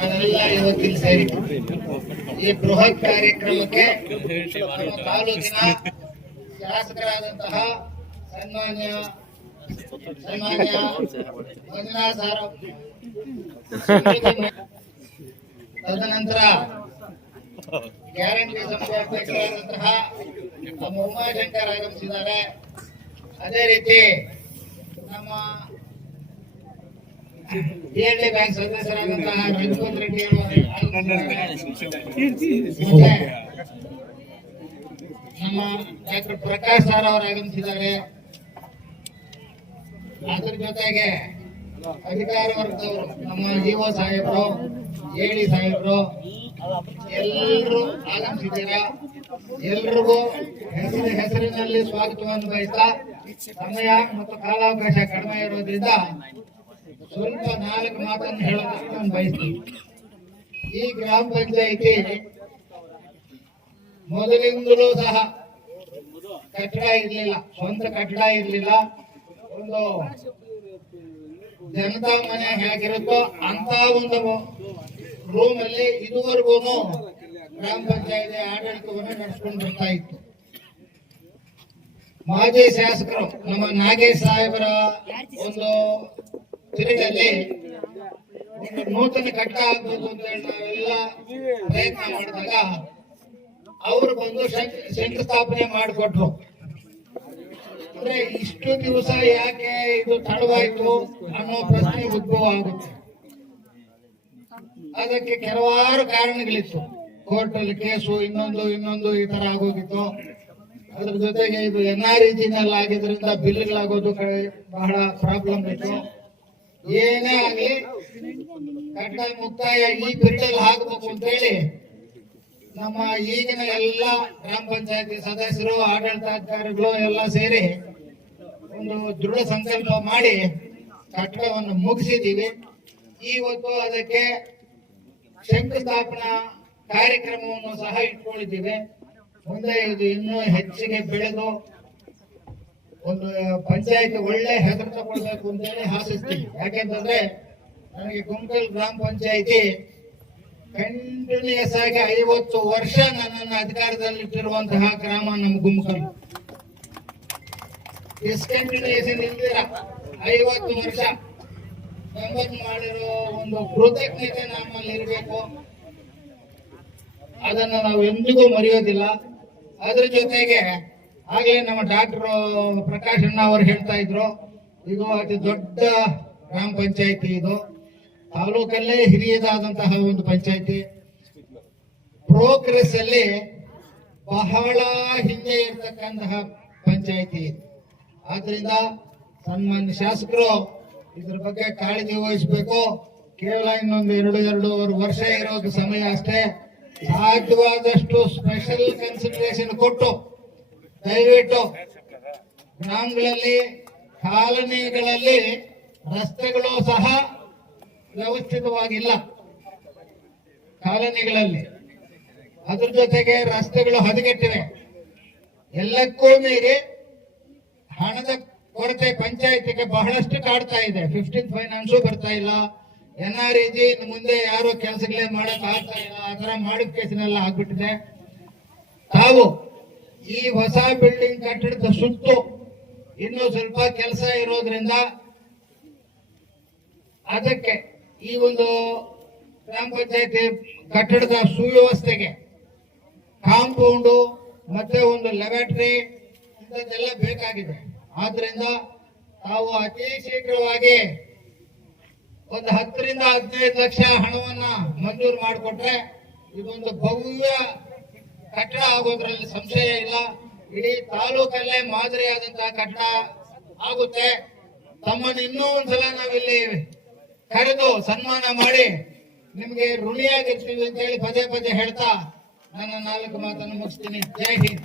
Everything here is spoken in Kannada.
ನಾವೆಲ್ಲ ಇವತ್ತಿನ ಸೇರಿ ಈ ಬೃಹತ್ ಕಾರ್ಯಕ್ರಮಕ್ಕೆ ತಾಲೂಕಿನ ಶಾಸಕರಾದಂತಹ ಸನ್ಮಾನ್ಯ ಮಂಜುನಾಥ್ ಸರ್, ತದನಂತರ ಗ್ಯಾರಂಟಿ ಸಮಿತಿ ಅಧ್ಯಕ್ಷರಾದಂತಹ ನಮ್ಮ ಉಮಾಶಂಕರ್ ಆಗಮಿಸಿದ್ದಾರೆ. ಅದೇ ರೀತಿ ನಮ್ಮ ಡಿಎಲ್ಡಿ ಬ್ಯಾಂಕ್ ಸದಸ್ಯರಾದಂತಹ ರಘುಪತ್ ರೆಡ್ಡಿ ನಮ್ಮ ಡಾಕ್ಟರ್ ಪ್ರಕಾಶ್ ಸರ್ ಅವರು ಆಗಮಿಸಿದ್ದಾರೆ. ಅದ್ರ ಜೊತೆಗೆ ಅಧಿಕಾರ ವರ್ಗದವರು ನಮ್ಮ ಜಿಒ ಸಾಹೇಬರು, ಎಡಿ ಸಾಹೇಬರು ಎಲ್ಲರೂ ಆಗಮಿಸಿದ್ದೀರಾ. ಎಲ್ರಿಗೂ ಹೆಸರಿನಲ್ಲಿ ಸ್ವಾಗತವನ್ನು ಬಯಸ್ತಾ, ಸಮಯ ಮತ್ತು ಕಾಲಾವಕಾಶ ಕಡಿಮೆ ಇರೋದ್ರಿಂದ ಸ್ವಲ್ಪ 4 ಮಾತನ್ನು ಹೇಳೋದಕ್ಕೆ ನಾನು ಬಯಸ್ತೀನಿ. ಈ ಗ್ರಾಮ ಪಂಚಾಯಿತಿ ಮೊದಲಿಂದಲೂ ಸಹ ಕಟ್ಟಡ ಇರಲಿಲ್ಲ, ಸ್ವಂತ ಕಟ್ಟಡ ಇರಲಿಲ್ಲ. ಒಂದು ಜನತಾ ಮನೆ ಹೇಗಿರುತ್ತೋ ಅಂತ ಒಂದು ರೂಮ್ ಅಲ್ಲಿ ಇದುವರೆಗೂ ಗ್ರಾಮ ಪಂಚಾಯಿತಿ ಆಡಳಿತವನ್ನು ನಡೆಸ್ಕೊಂಡು ಬರ್ತಾ ಇತ್ತು. ಮಾಜಿ ಶಾಸಕರು ನಮ್ಮ ನಾಗೇಶ್ ಸಾಹೇಬರ ಒಂದು ತಿರುಗಲ್ಲಿ ಒಂದು ನೂತನ ಕಟ್ಟಡ ಆಗ್ಬೇಕು ಅಂತ ಹೇಳಿ ನಾವೆಲ್ಲ ಪ್ರಯತ್ನ ಮಾಡಿದಾಗ ಅವರು ಬಂದು ಶಂಕುಸ್ಥಾಪನೆ ಮಾಡಿಕೊಟ್ರು. ಅಂದ್ರೆ ಇಷ್ಟು ದಿವಸ ಯಾಕೆ ಇದು ತಡವಾಯ್ತು ಅನ್ನೋ ಪ್ರಶ್ನೆ ಉದ್ಭವ ಆಗುತ್ತೆ. ಅದಕ್ಕೆ ಕೆಲವಾರು ಕಾರಣಗಳಿತ್ತು. ಕೋರ್ಟ್ ಅಲ್ಲಿ ಕೇಸು, ಇನ್ನೊಂದು ಈ ತರ ಆಗೋಗಿತ್ತು. ಅದ್ರ ಜೊತೆಗೆ ಇದು NREG ನಲ್ಲಿ ಆಗಿದ್ರಿಂದ ಬಿಲ್ಗಳಾಗೋದು ಬಹಳ ಪ್ರಾಬ್ಲಮ್ ಇತ್ತು. ಏನೇ ಆಗ್ಲಿ ಕಟ್ಟಡ ಮುಕ್ತಾಯ ಈ ಪೀರಿಯಡ್ ಆಗಬೇಕು ಅಂತ ಹೇಳಿ ನಮ್ಮ ಈಗಿನ ಎಲ್ಲ ಗ್ರಾಮ ಪಂಚಾಯತಿ ಸದಸ್ಯರು, ಆಡಳಿತಾಧಿಕಾರಿಗಳು ಎಲ್ಲ ಸೇರಿ ಒಂದು ದೃಢ ಸಂಕಲ್ಪ ಮಾಡಿ ಕಟ್ಟಡವನ್ನು ಮುಗಿಸಿದ್ದೀವಿ. ಇವತ್ತು ಅದಕ್ಕೆ ಶಂಕುಸ್ಥಾಪನಾ ಕಾರ್ಯಕ್ರಮವನ್ನು ಸಹ ಇಟ್ಕೊಂಡಿದ್ದೀವಿ. ಮುಂದೆ ಇದು ಇನ್ನೂ ಹೆಚ್ಚಿಗೆ ಬೆಳೆದು ಒಂದು ಪಂಚಾಯತ್ ಒಳ್ಳೆ ಹೆಸರು ತಗೊಳ್ಬೇಕು ಅಂತೇಳಿ ಆಶಿಸ್ತೀವಿ. ಯಾಕೆಂತಂದ್ರೆ ನನಗೆ ಗುಂಕಲ್ ಗ್ರಾಮ ಪಂಚಾಯತಿ ಕಂಟಿನ್ಯೂಸ್ ಆಗಿ 50 ವರ್ಷ ನನ್ನನ್ನು ಅಧಿಕಾರದಲ್ಲಿಟ್ಟಿರುವಂತಹ ಗ್ರಾಮ ನಮ್ಮ ಗುಂಕಲ್. ಡಿಸ್ಕಂಟಿನ್ಯೂಯೇಷನ್ ಇಲ್ದಿರ 50 ವರ್ಷ ಮಾಡಿರೋ ಒಂದು ಕೃತಜ್ಞತೆ ನಮ್ಮಲ್ಲಿ ಇರಬೇಕು. ಅದನ್ನು ನಾವು ಎಂದಿಗೂ ಮರೆಯೋದಿಲ್ಲ. ಅದ್ರ ಜೊತೆಗೆ ಆಗ್ಲೇ ನಮ್ಮ ಡಾಕ್ಟರ್ ಪ್ರಕಾಶ್ ಅಣ್ಣ ಅವರು ಹೇಳ್ತಾ ಇದ್ರು, ಇದು ಅತಿ ದೊಡ್ಡ ಗ್ರಾಮ ಪಂಚಾಯತಿ, ಇದು ತಾಲೂಕಲ್ಲೇ ಹಿರಿಯದಾದಂತಹ ಒಂದು ಪಂಚಾಯತಿ. ಪ್ರೋಗ್ರೆಸ್ ಅಲ್ಲಿ ಬಹಳ ಹಿಂದೆ ಇರ್ತಕ್ಕಂತಹ ಪಂಚಾಯತಿ. ಆದ್ರಿಂದ ಸನ್ಮಾನ್ಯ ಶಾಸಕರು ಇದ್ರ ಬಗ್ಗೆ ಕಾಳಜಿ ವಹಿಸಬೇಕು. ಕೇವಲ ಇನ್ನೊಂದು 2-2.5 ವರ್ಷ ಇರೋದು ಸಮಯ ಅಷ್ಟೇ. ಸಾಧ್ಯವಾದಷ್ಟು ಸ್ಪೆಷಲ್ ಕನ್ಸಿಡರೇಷನ್ ಕೊಟ್ಟು ದಯವಿಟ್ಟು ಗ್ರಾಮಗಳಲ್ಲಿ, ಕಾಲೋನಿಗಳಲ್ಲಿ ರಸ್ತೆಗಳು ಸಹ ವ್ಯವಸ್ಥಿತವಾಗಿಲ್ಲ ಕಾಲೋನಿಗಳಲ್ಲಿ. ಅದ್ರ ಜೊತೆಗೆ ರಸ್ತೆಗಳು ಹದಗೆಟ್ಟಿವೆ. ಎಲ್ಲಕ್ಕೂ ಮೀರಿ ಹಣದ ಕೊರತೆ ಪಂಚಾಯತಿಗೆ ಬಹಳಷ್ಟು ಕಾಡ್ತಾ ಇದೆ. 15th ಫೈನಾನ್ಸು ಬರ್ತಾ ಇಲ್ಲ. NREG ಮುಂದೆ ಯಾರು ಕೆಲಸಗಳೇ ಮಾಡಕ್ ಆಗ್ತಾ ಇಲ್ಲ. ಆ ತರ ಮಾಡಿಫಿಕೇಶನ್ ಎಲ್ಲ ಆಗ್ಬಿಟ್ಟಿದೆ. ತಾವು ಈ ಹೊಸ ಬಿಲ್ಡಿಂಗ್ ಕಟ್ಟಡದ ಸುತ್ತು ಇನ್ನೂ ಸ್ವಲ್ಪ ಕೆಲಸ ಇರೋದ್ರಿಂದ ಅದಕ್ಕೆ ಈ ಒಂದು ಗ್ರಾಮ ಪಂಚಾಯತಿ ಕಟ್ಟಡದ ಸುವ್ಯವಸ್ಥೆಗೆ ಕಾಂಪೌಂಡು ಮತ್ತೆ ಒಂದು ಲ್ಯಾಬರೇಟರಿ ಇಂಥದ್ದೆಲ್ಲ ಬೇಕಾಗಿದೆ. ಆದ್ರಿಂದ ತಾವು ಅತಿ ಶೀಘ್ರವಾಗಿ ಒಂದು 10 ರಿಂದ 15 ಲಕ್ಷ ಹಣವನ್ನ ಮಂಜೂರು ಮಾಡಿಕೊಟ್ರೆ ಇದೊಂದು ಭವ್ಯ ಕಟ್ಟಡ ಆಗೋದ್ರಲ್ಲಿ ಸಂಶಯ ಇಲ್ಲ. ಇಡೀ ತಾಲೂಕಲ್ಲೇ ಮಾದರಿಯಾದಂತಹ ಕಟ್ಟಡ ಆಗುತ್ತೆ. ತಮ್ಮನ್ನು ಇನ್ನೂ ಒಂದ್ಸಲ ನಾವಿಲ್ಲಿ ಕರೆದು ಸನ್ಮಾನ ಮಾಡಿ ನಿಮ್ಗೆ ಋಣಿಯಾಗಿರ್ತೀವಿ ಅಂತ ಹೇಳಿ ಪದೇ ಹೇಳ್ತಾ ನನ್ನ 4 ಮಾತನ್ನು ಮುಗಿಸ್ತೀನಿ. ಜೈ ಹಿಂದ್.